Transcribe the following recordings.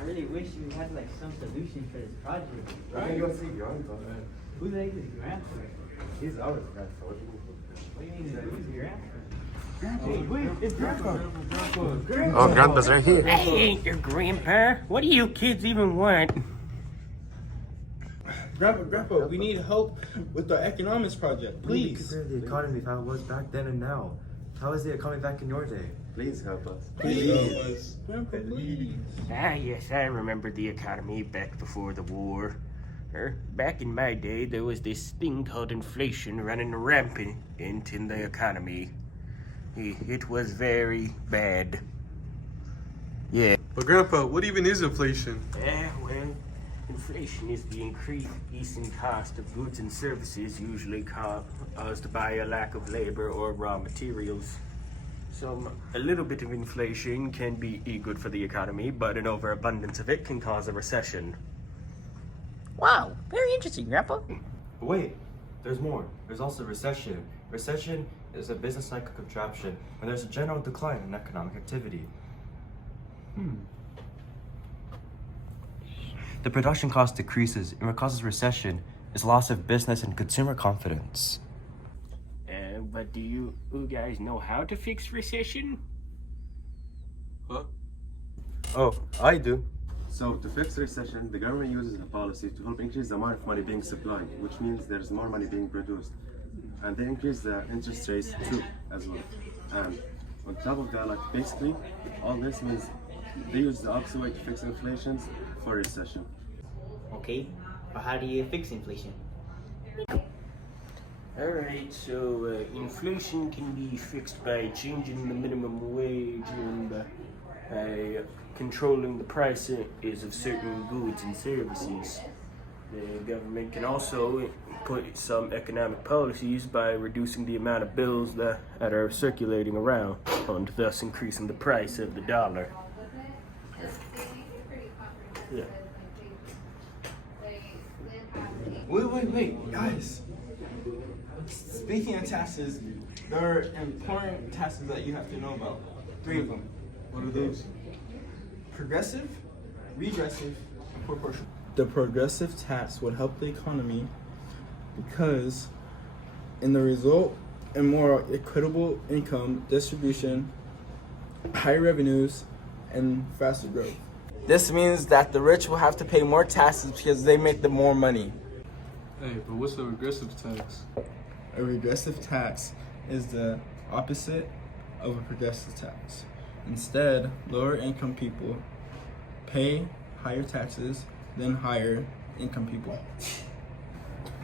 I really wish we had like some solution for this project. Right. You go see Grandpa. Who's like his grandpa? He's always Grandpa. What What do you mean who's your grandpa? Hey, wait, it's grandpa. Oh, Grandpa's right here. I ain't your grandpa. What do you kids even want? Grandpa, we need help with our economics project, please. Consider the economy how it was back then and now. How is the economy back in your day? Please help us. Please. Grandpa, please. Ah, yes, I remember the economy back before the war. Back in my day, there was this thing called inflation running rampant in the economy. It was very bad. Yeah. But Grandpa, what even is inflation? Well, inflation is the increase in cost of goods and services, usually caused by a lack of labor or raw materials. A little bit of inflation can be good for the economy, but an overabundance of it can cause a recession. Wow, very interesting, Grandpa. But wait, there's more. There's also recession. Recession is a business cycle contraption when there's a general decline in economic activity. The production cost decreases, and what causes recession is loss of business and consumer confidence. But do you guys know how to fix recession? Huh? Oh, I do. So to fix recession, the government uses a policy to help increase the amount of money being supplied, which means there's more money being produced. And they increase the interest rates too, as well. And on top of that, like basically, all this means they use the opposite way to fix inflation for recession. Okay, but how do you fix inflation? Alright, so inflation can be fixed by changing the minimum wage and by controlling the prices of certain goods and services. The government can also put some economic policies by reducing the amount of bills that are circulating around, and thus increasing the price of the dollar. Yeah. Wait, guys. Speaking of taxes, there are important taxes that you have to know about. 3 of them. What are those? Progressive, regressive, and proportional. The progressive tax would help the economy because in the result in more equitable income distribution, higher revenues, and faster growth. This means that the rich will have to pay more taxes because they make the more money. Hey, but what's a regressive tax? A regressive tax is the opposite of a progressive tax. Instead, lower income people pay higher taxes than higher income people.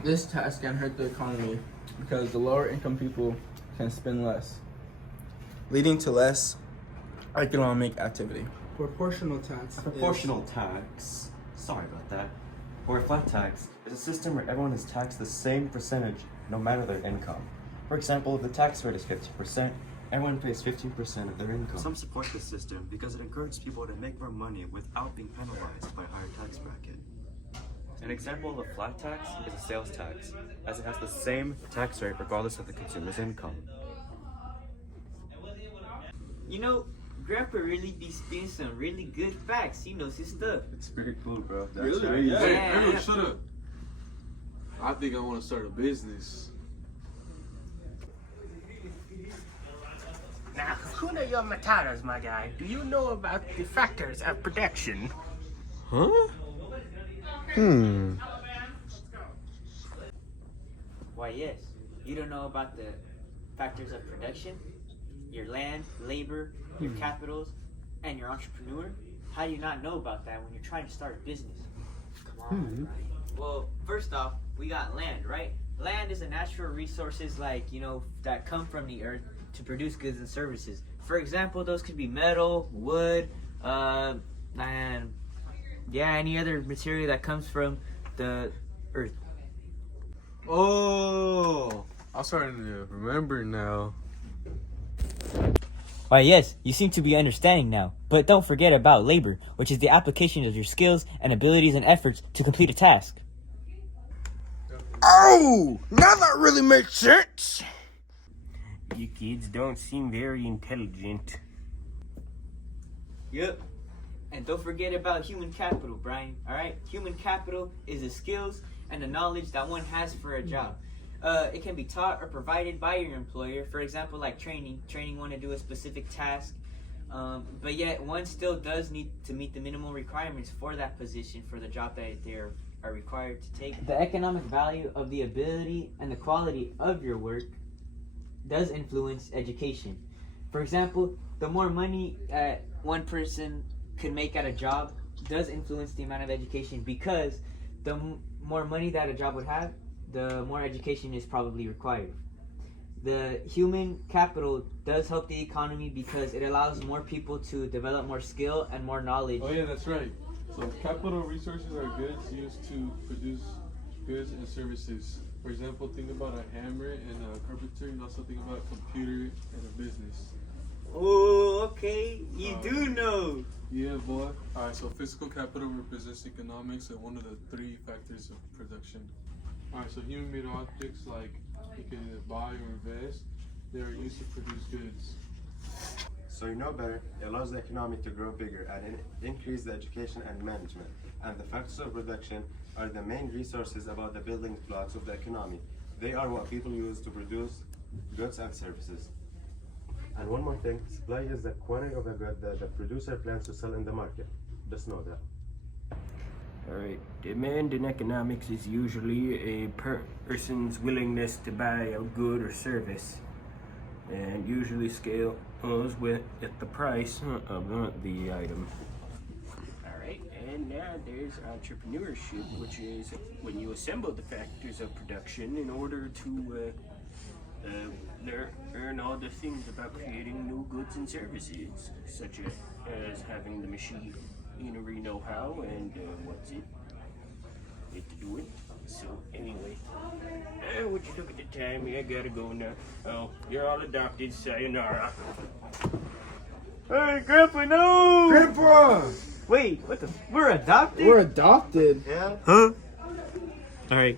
This tax can hurt the economy because the lower income people can spend less, leading to less economic activity. Proportional tax. A proportional tax, sorry about that, or a flat tax, is a system where everyone is taxed the same percentage no matter their income. For example, if the tax rate is 50%, everyone pays 15% of their income. Some support this system because it encourages people to make more money without being penalized by a higher tax bracket. An example of a flat tax is a sales tax, as it has the same tax rate regardless of the consumer's income. You know, Grandpa really be spitting some really good facts. He knows his stuff. It's pretty cool, bro. That's Really? right. Hey, Yeah. everyone shut up. I think I want to start a business. Now, Hakuna Yo Matatas, my guy. Do you know about the factors of production? Huh? Why, yes. You don't know about the factors of production? Your land, labor, your capitals, and your entrepreneur? How do you not know about that when you're trying to start a business? Come on, Ryan. Well, first off, we got land, right? Land is a natural resources like, that come from the earth to produce goods and services. For example, those could be metal, wood, and any other material that comes from the earth. Oh, I'm starting to remember now. Why, yes, you seem to be understanding now. But don't forget about labor, which is the application of your skills and abilities and efforts to complete a task. Oh, now that really makes sense. You kids don't seem very intelligent. Yep. And don't forget about human capital, Brian. All right, human capital is the skills and the knowledge that one has for a job. It can be taught or provided by your employer. For example, like training one to do a specific task. But yet, one still does need to meet the minimal requirements for that position, for the job that they are required to take. The economic value of the ability and the quality of your work does influence education. For example, the more money one person could make at a job does influence the amount of education, because the more money that a job would have, the more education is probably required. The human capital does help the economy because it allows more people to develop more skill and more knowledge. Oh yeah, that's right. So capital resources are goods used to produce goods and services. For example, think about a hammer and a carpenter, and also think about a computer and a business. Oh, okay. You do know. Yeah, boy. Alright, so physical capital represents economics and one of the three factors of production. Alright, so human-made objects like you can either buy or invest, they are used to produce goods. So you know better, it allows the economy to grow bigger and increase the education and management. And the factors of production are the main resources about the building blocks of the economy. They are what people use to produce goods and services. And one more thing, supply is the quantity of a good that the producer plans to sell in the market. Just know that. Alright, demand in economics is usually a person's willingness to buy a good or service, and usually scales with the price of the item. Alright, and now there's entrepreneurship, which is when you assemble the factors of production in order to learn all the things about creating new goods and services, such as having the machinery know-how and it to do it. So anyway, would you look at the time? I gotta go now. Oh, you're all adopted. Sayonara. Hey, Grandpa, no! Grandpa! Wait, what the? We're adopted? We're adopted. Yeah? Huh? All right.